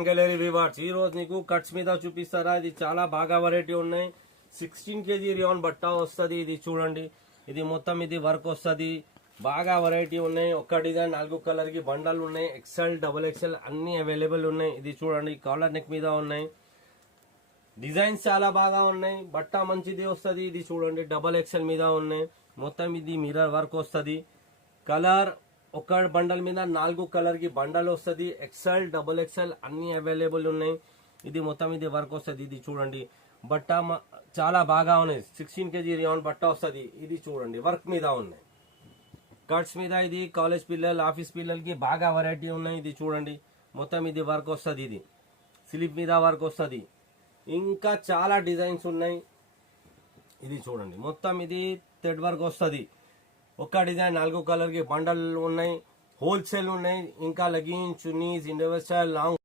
Gallery rewards ఈ రోజు నీకు కట్స్ మీద చూపిస్తారా. ఇది చాలా బాగా వెరైటీ ఉన్నాయి. 16 kg రియాన్ బట్ట వస్తుంది. ఇది చూడండి, ఇది మొత్తం ఇది వర్క్ వస్తుంది. బాగా వెరైటీ ఉన్నాయి. ఒక్క డిజైన్ 4 కలర్ కి బండల్ ఉన్నాయి. ఎక్సెల్ డబుల్ ఎక్సెల్ అన్ని అవైలబుల్ ఉన్నాయి. ఇది చూడండి, కాలర్ నెక్ మీద ఉన్నాయి. డిజైన్స్ చాలా బాగా ఉన్నాయి. బట్ట మంచిది వస్తుంది. ఇది చూడండి, డబల్ ఎక్సెల్ మీద ఉన్నాయి. మొత్తం ఇది మిర్రర్ వర్క్ వస్తుంది. కలర్ ఒక బండల్ మీద 4 కలర్ కి బండల్ వస్తుంది. ఎక్సెల్ డబుల్ ఎక్సెల్ అన్ని అవైలబుల్ ఉన్నాయి. ఇది మొత్తం ఇది వర్క్ వస్తుంది. ఇది చూడండి, బట్ట చాలా బాగా ఉన్నాయి. 16 kg రియాన్ బట్ట వస్తుంది. ఇది చూడండి, వర్క్ మీద ఉన్నాయి. కట్స్ మీద ఇది కాలేజ్ పిల్లలు ఆఫీస్ పిల్లలకి బాగా వెరైటీ ఉన్నాయి. ఇది చూడండి, మొత్తం ఇది వర్క్ వస్తుంది. ఇది స్లీప్ మీద వర్క్ వస్తుంది. ఇంకా చాలా డిజైన్స్ ఉన్నాయి. ఇది చూడండి, మొత్తం ఇది థ్రెడ్ వర్క్ వస్తుంది. ఒక్క డిజైన్ 4 కలర్ కి బండల్ ఉన్నాయి. హోల్సేల్ ఉన్నాయి. ఇంకా లెగిన్స్, చున్నీస్, ఇండివిజువల్ లాంగ్